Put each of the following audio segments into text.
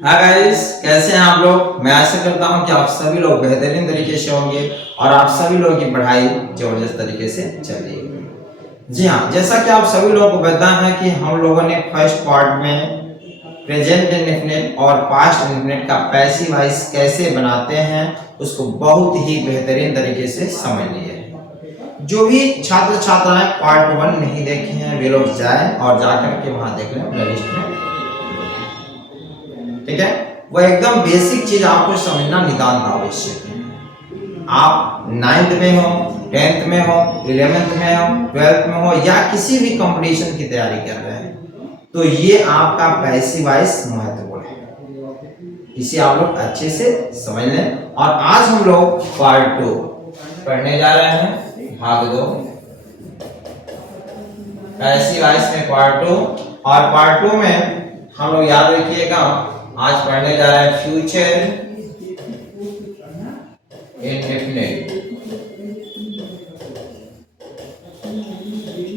Hi guys, कैसे हैं आप लोग। मैं आशा करता हूं कि आप सभी लोग बेहतरीन तरीके से होंगे और आप सभी लोगों की पढ़ाई जबरदस्त तरीके से चल रही है। जी हाँ, जैसा कि आप सभी लोगों को पता है कि हम लोगों ने फर्स्ट पार्ट में प्रेजेंट इंडेफिनिट और पास्ट इंडेफिनिट का पैसिव वॉइस कैसे बनाते हैं उसको बहुत ही बेहतरीन तरीके से समझ लिए। जो भी छात्र छात्राएं पार्ट 1 नहीं देखे हैं वे लोग जाएं और जाकर के वहां देख लें प्लेलिस्ट में। ठीक है, वो एकदम बेसिक चीज आपको समझना नितांत आवश्यक है। आप 9th में हो, 10th में हो, 11th में हो, 12th में हो या किसी भी कंपटीशन की तैयारी कर रहे हैं तो ये आपका पैसिव वॉइस महत्वपूर्ण है। इसे आप लोग अच्छे से समझ लें। और आज हम लोग पार्ट 2 पढ़ने जा रहे हैं, भाग 2 पैसिव वॉइस में पार्ट 2। और पार्ट 2 में हम लोग याद रखिएगा आज पढ़ने जा रहे हैं फ्यूचर इंडेफिनिट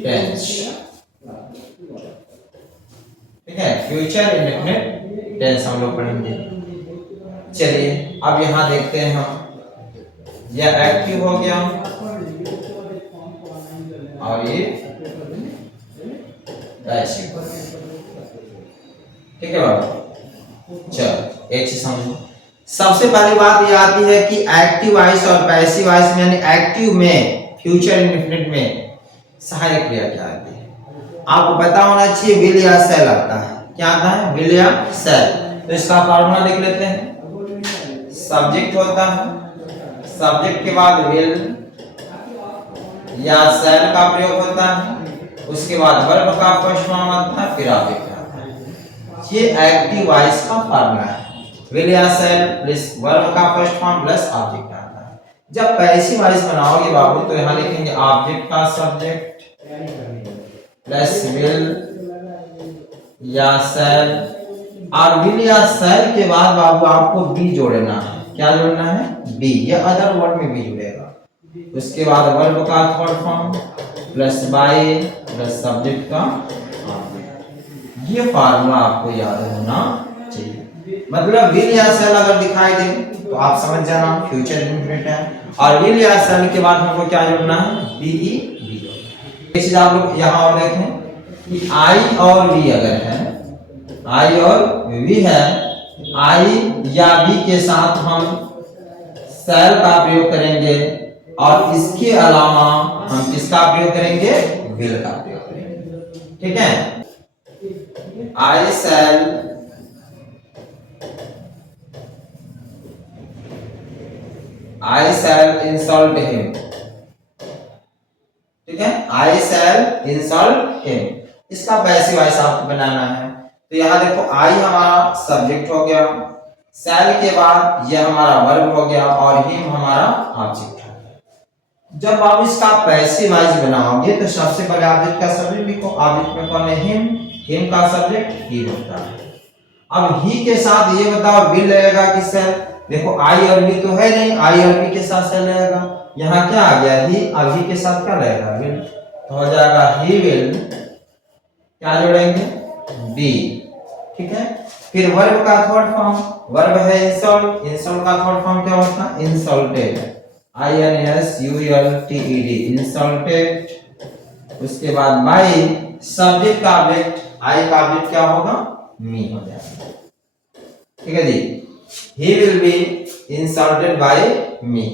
टेंस। ठीक है, फ्यूचर इंडेफिनिट टेंस हम लोग पढ़ेंगे। चलिए अब यहां देखते हैं हम, यह एक्टिव हो गया और ये पैसिव हो गया। ठीक है बाबू, चलो एक चीज समझो। सबसे पहली बात ये आती है कि एक्टिव वॉइस और पैसिव वॉइस में, यानी एक्टिव में फ्यूचर इंडेफिनिट में सहायक क्रिया क्या आती है आपको पता होना चाहिए। विल या सेल आता है। क्या आता है? विल या सेल। तो इसका फार्मूला देख लेते हैं। सब्जेक्ट होता है, सब्जेक्ट के बाद विल या सेल का प्रयोग होता है, उसके बाद वर्ब का फर्स्ट फॉर्म आता है, फिर ऑब्जेक्ट। ये एक्टिव वॉइस का फार्मूला है। विल या सेल प्लस वर्ब का फर्स्ट फॉर्म प्लस ऑब्जेक्ट आता है। जब पैसिव वॉइस बनाओगे बाबू तो यहां लिखेंगे ऑब्जेक्ट का सब्जेक्ट प्लस विल या सेल। और विल या सेल के बाद बाबू आपको बी जोड़ना है। क्या जोड़ना है? बी। या अदर वर्ड में बी जुड़ेगा। उसके बाद वर्ब का third form plus by plus subject का। ये फार्मूला आपको याद होना चाहिए। मतलब विल या सेल अगर दिखाई दे तो आप समझ जाना फ्यूचर इंडेफिनिट है। और विल या सेल के बाद हमको क्या जोड़ना है? B E B. एक चीज आप लोग यहाँ और देखें कि आई और वी अगर है, आई और वी है, आई या वी के साथ हम सेल का प्रयोग करेंगे और इसके अलावा हम किसका प्रयोग करेंगे? विल का प्रयोग करेंगे। ठीक है, I shall insult him। ठीक है, I shall insult him। इसका पैसिव वॉइस आपको बनाना है। तो यहां देखो I हमारा सब्जेक्ट हो गया, shall के बाद यह हमारा वर्ब हो गया और him हमारा ऑब्जेक्ट हो गया। जब आप इसका पैसिव वॉइस बनाओगे तो सबसे पहले ऑब्जेक्ट का सब्जेक्ट लिखो। ऑब्जेक्ट में कौन है? हिम का सब्जेक्ट ही होता है। अब ही के साथ ये बताओ विल लगेगा कि सेल? देखो आई और वी तो है नहीं, आई और वी के साथ सेल लगेगा। यहाँ क्या आ गया? ही। अब ही के साथ क्या लगेगा? विल। तो हो जाएगा ही विल, क्या जोड़ेंगे? बी। ठीक है, फिर वर्ब का थर्ड फॉर्म, वर्ब है इंसल्ट। इंसल्ट का थर्ड फॉर्म क्या होता है? Insulted. I N S U L T E D, insulted. उसके बाद बाय सब्जेक्ट का ऑब्जेक्ट, आई का ऑब्जेक्ट क्या होगा? मी हो जाएगा। ठीक है जी, he will be insulted by me।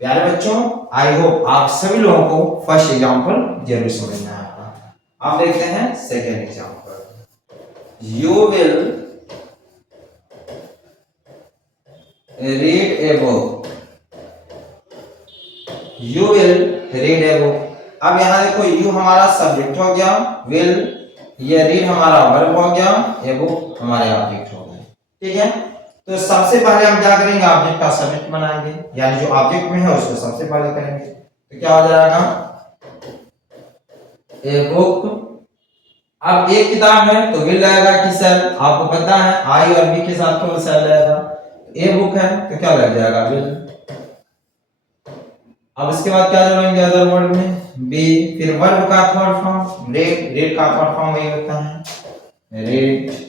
प्यारे बच्चों, आई होप आप सभी लोगों को फर्स्ट एग्जांपल जरूर समझना है आपका। अब देखते हैं second example. You will read a book. You will read a book. अब यहां देखो यू हमारा सब्जेक्ट हो गया, विल ये रीड हमारा वर्ब हो गया, ए बुक हमारे ऑब्जेक्ट हो गए। ठीक है, तो सबसे पहले हम क्या करेंगे? ऑब्जेक्ट का सब्जेक्ट बनाएंगे, यानी जो ऑब्जेक्ट में है उसको सबसे पहले करेंगे। तो क्या हो जाएगा? A book. अब एक किताब है तो विल लगेगा कि सेल। आपको पता है आई और बी के साथ तो सेल लगेगा। ए बुक है तो क्या लग जाएगा? विल। अब इसके बाद क्या जोड़ेंगे अदर वर्ड में? बी। फिर वर्ब का थर्ड फॉर्म रेड। रेड का थर्ड फॉर्म वही होता है रेड।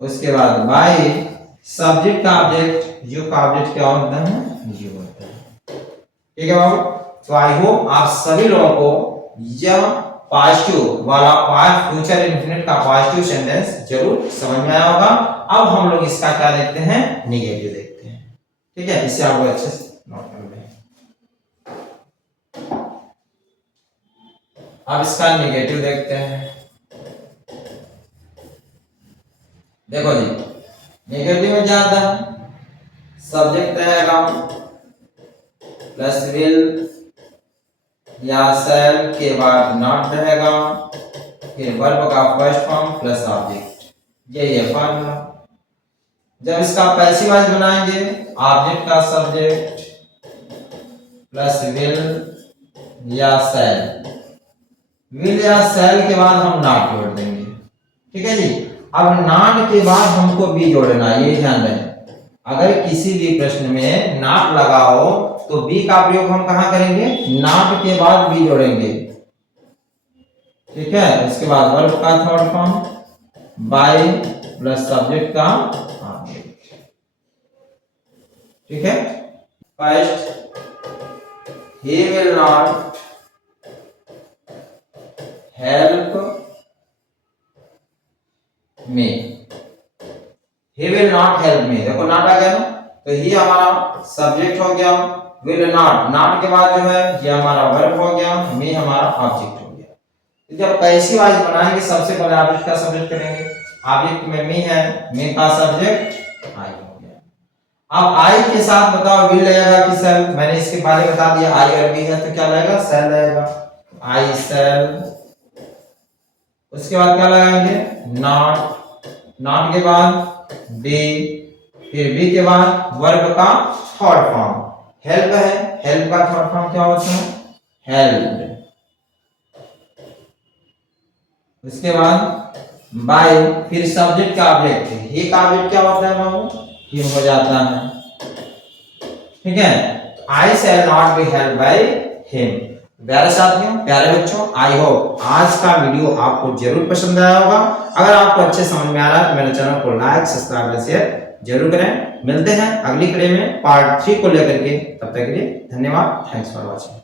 उसके बाद बाय सब्जेक्ट का ऑब्जेक्ट, यू का ऑब्जेक्ट क्या होता है, यू होता है। ठीक है बाबू, तो आई होप आप सभी लोगों को यह पॉजिटिव वाला फ्यूचर इंडेफिनिट का पॉजिटिव सेंटेंस जरूर समझ में आया होगा। अब हम लोग इसका क्या देखते हैं, नेगेटिव देखते हैं। ठीक है, इसे आप अच्छे से नोट कर लें। अब इसका नेगेटिव देखते हैं। देखो जी, नेगेटिव में क्या आता है, सब्जेक्ट रहेगा प्लस विल या शैल के बाद नॉट रहेगा, फिर वर्ब का फर्स्ट फॉर्म प्लस ऑब्जेक्ट, ये फॉर्मूला। जब इसका पैसिव वॉइस बनाएंगे, ऑब्जेक्ट का सब्जेक्ट प्लस विल या शैल, विल या शैल के बाद हम नॉट जोड़ देंगे। ठीक है जी, अब नॉट के बाद हमको बी जोड़ना है, ये ध्यान रखें। अगर किसी भी प्रश्न में नॉट लगा हो तो बी का प्रयोग हम कहां करेंगे, नॉट के बाद बी जोड़ेंगे। ठीक है, इसके बाद वर्ब का third form by plus subject का ऑब्जेक्ट। ठीक है, first he will not help me, he will not help me। देखो नॉट आ गया ना, तो ही हमारा सब्जेक्ट हो गया, will not, नॉट के बाद जो है ये हमारा वर्ब हो गया, me हमारा ऑब्जेक्ट हो गया। तो जब पैसिव वॉइस बनाएंगे सबसे पहले ऑब्जेक्ट का सब्जेक्ट करेंगे, ऑब्जेक्ट में me है, me का सब्जेक्ट I हो गया। अब I के साथ बताओ will लगेगा कि shall, मैंने इसके पहले बता दिया I और be है तो क्या लगेगा, shall लगेगा, I shall। उसके बाद क्या लगाएंगे, नॉट, नॉट के बाद बी, फिर बी के बाद वर्ब का थर्ड फॉर्म हेल्प है, हेल्प का थर्ड फॉर्म क्या होता है, हेल्प। उसके बाद बाय, फिर सब्जेक्ट का ऑब्जेक्ट, ही का ऑब्जेक्ट क्या होता है बाबू, ही हो जाता है। ठीक है, I shall not be help by him. प्यारे साथियों, प्यारे बच्चों, आई होप आज का वीडियो आपको जरूर पसंद आया होगा। अगर आपको अच्छे समझ में आ रहा है तो मेरे चैनल को लाइक, सब्सक्राइब और शेयर जरूर करें। मिलते हैं अगली कड़ी में पार्ट 3 को लेकर के, तब तक के लिए धन्यवाद। Thanks for watching.